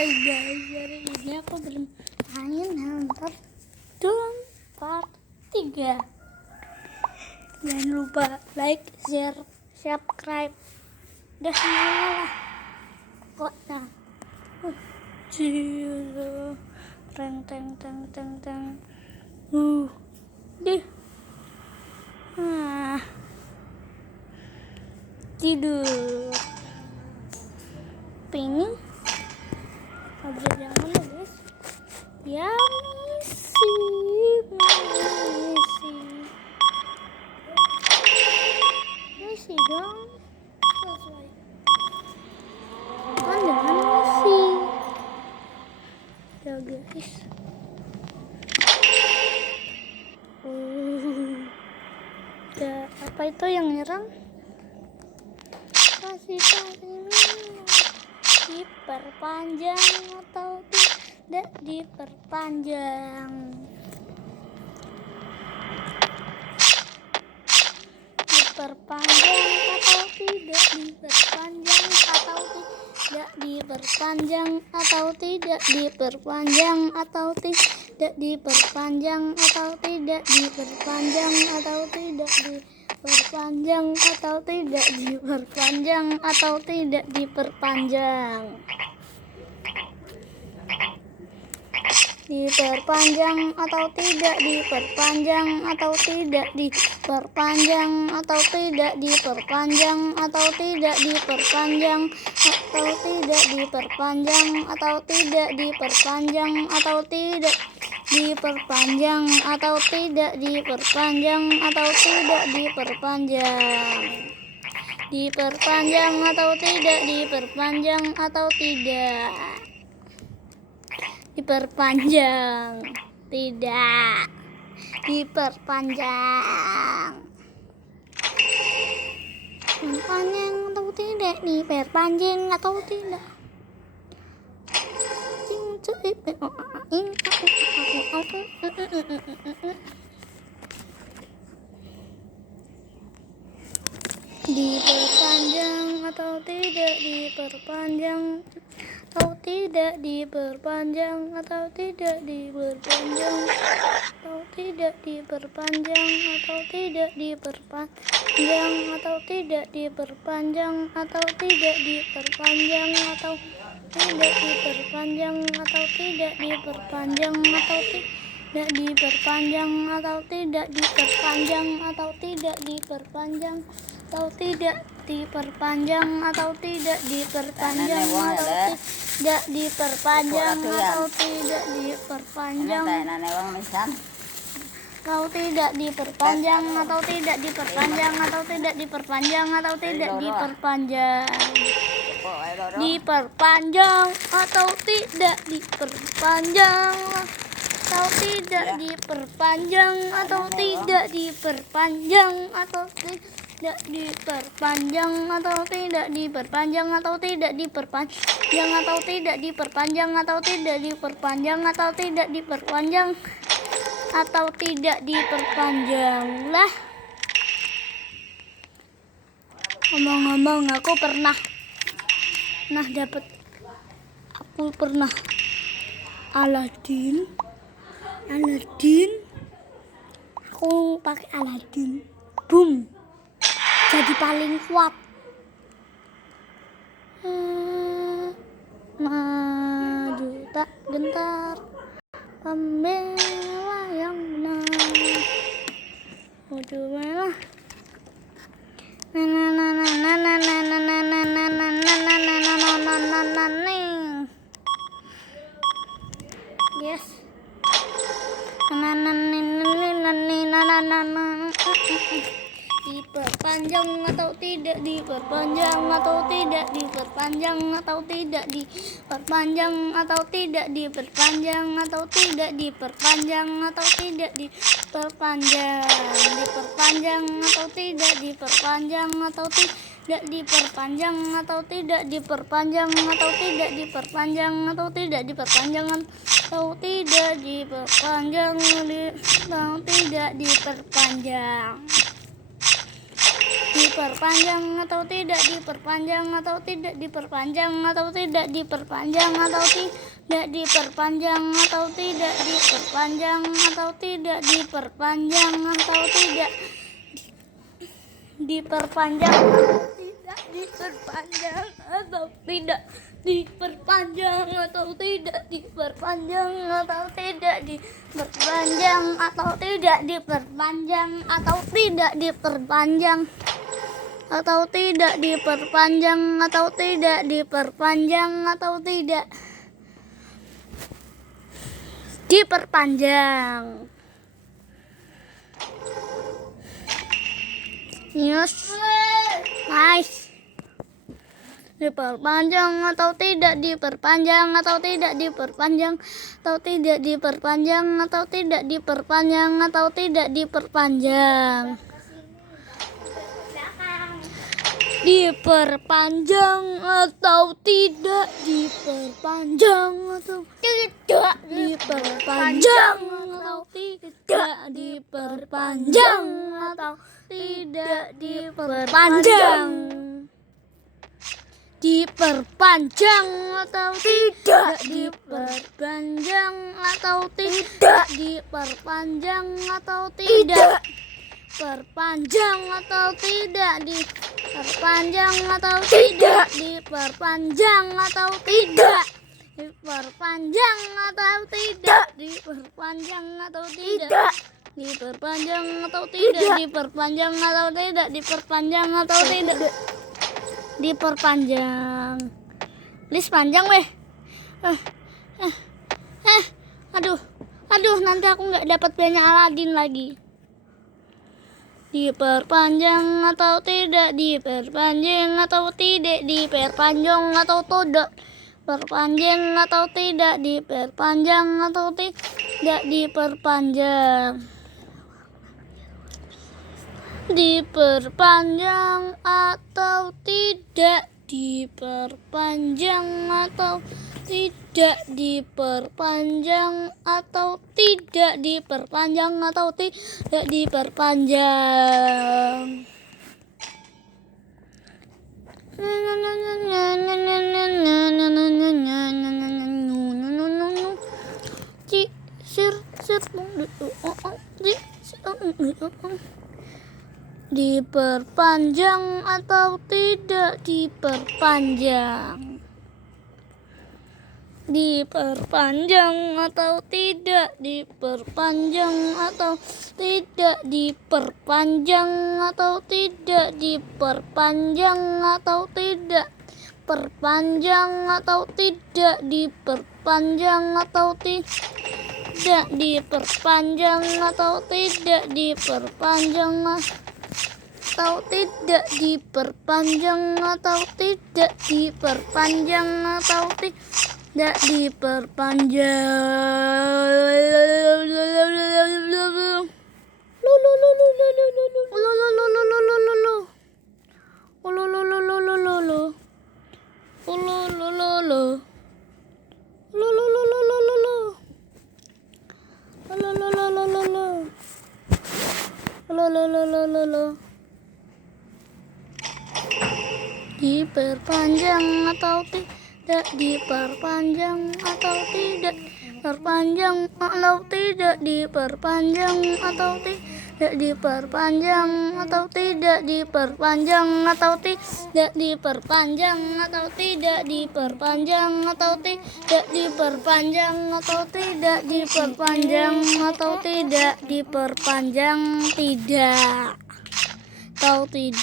Hai guys, hari ini aku bermain Hunter Dawn part 3. Jangan lupa like, share, subscribe. Udah semuanya lah pokoknya. Ciu, teng teng teng teng teng. Deh. Tidur. Ini objek yang mana guys? Ya misi dong. Kan dengan misi ya guys. Apa itu yang nyerang? Kasih diperpanjang atau tidak diperpanjang? Diperpanjang atau tidak diperpanjang? Atau tidak diperpanjang? Atau tidak diperpanjang? Atau tidak diperpanjang? Atau tidak diperpanjang? Atau tidak diperpanjang? Atau tidak diperpanjang? Atau tidak diperpanjang? Diperpanjang atau tidak diperpanjang? Atau tidak diperpanjang? Atau tidak diperpanjang? Atau tidak diperpanjang? Atau tidak diperpanjang? Atau tidak diperpanjang? Atau tidak diperpanjang? Atau tidak diperpanjang? Atau tidak diperpanjang? Diperpanjang atau tidak diperpanjang? Atau tidak diperpanjang? Tidak diperpanjang. Diperpanjang atau tidak diperpanjang? Atau tidak diperpanjang atau tidak diperpanjang? Atau tidak diperpanjang? Atau tidak diperpanjang? Atau tidak diperpanjang? Atau tidak diperpanjang? Atau tidak diperpanjang? Atau tidak diperpanjang? Atau tidak diperpanjang? Atau tidak diperpanjang? Atau tidak diperpanjang? Atau tidak diperpanjang? Atau tidak diperpanjang? Atau tidak diperpanjang? Atau tidak diperpanjang? Atau tidak diperpanjang? Atau tidak diperpanjang? Atau tidak diperpanjang? Atau tidak diperpanjang? Atau tidak diperpanjang? Atau tidak diperpanjang? Diperpanjang atau tidak diperpanjang? Atau tidak diperpanjang? Atau tidak diperpanjang? Atau tidak diperpanjang? Atau tidak diperpanjang? Atau tidak diperpanjang? Atau tidak diperpanjang? Atau tidak diperpanjang? Atau tidak diperpanjang? Atau tidak diperpanjang lah. Ngomong-ngomong, aku pernah Aladin. Aku pakai Aladin, boom, jadi paling kuat. Maju tak gentar, pembela yang benar. Waduh, mana? Yes. Diperpanjang atau tidak diperpanjang? Atau tidak diperpanjang? Atau tidak diperpanjang? Atau tidak diperpanjang? Atau tidak diperpanjang? Atau tidak diperpanjang? Diperpanjang atau tidak diperpanjang? Atau tidak diperpanjang? Atau tidak diperpanjang? Atau tidak diperpanjang? Atau tidak diperpanjang? Atau tidak diperpanjang? Atau tidak diperpanjang? diperpanjang atau tidak diperpanjang atau tidak diperpanjang atau tidak diperpanjang atau tidak diperpanjang atau tidak diperpanjang atau tidak diperpanjang atau tidak diperpanjang tidak diperpanjang atau tidak diperpanjang atau tidak diperpanjang atau tidak diperpanjang atau tidak diperpanjang atau tidak diperpanjang atau tidak diperpanjang atau tidak diperpanjang atau tidak diperpanjang. Yes, nice. Diperpanjang atau tidak diperpanjang atau tidak diperpanjang atau tidak diperpanjang atau tidak diperpanjang atau tidak diperpanjang. Diperpanjang atau tidak diperpanjang atau tidak diperpanjang atau tidak diperpanjang atau tidak diperpanjang. Diperpanjang atau tidak diperpanjang atau tidak diperpanjang atau tidak perpanjang atau tidak diperpanjang atau tidak diperpanjang atau tidak diperpanjang atau tidak diperpanjang atau tidak diperpanjang atau tidak diperpanjang atau tidak diperpanjang atau tidak diperpanjang. List panjang weh. Aduh, nanti aku nggak dapat banyak Aladin lagi. Diperpanjang atau tidak diperpanjang atau tidak diperpanjang atau tidak perpanjang atau tidak diperpanjang atau tidak diperpanjang. Diperpanjang atau tidak diperpanjang atau tidak diperpanjang atau tidak diperpanjang atau tidak diperpanjang. Diperpanjang atau tidak diperpanjang. Diperpanjang atau tidak diperpanjang atau tidak diperpanjang atau tidak diperpanjang atau tidak perpanjang atau tidak diperpanjang atau tidak diperpanjang atau tidak diperpanjang atau tidak diperpanjang atau tidak diperpanjang atau tidak diperpanjang. Diperpanjang atau tidak diperpanjang atau tidak perpanjang atau tidak diperpanjang atau tidak diperpanjang atau tidak diperpanjang atau tidak diperpanjang atau tidak diperpanjang atau tidak diperpanjang atau tidak diperpanjang atau tidak diperpanjang tidak atau tidak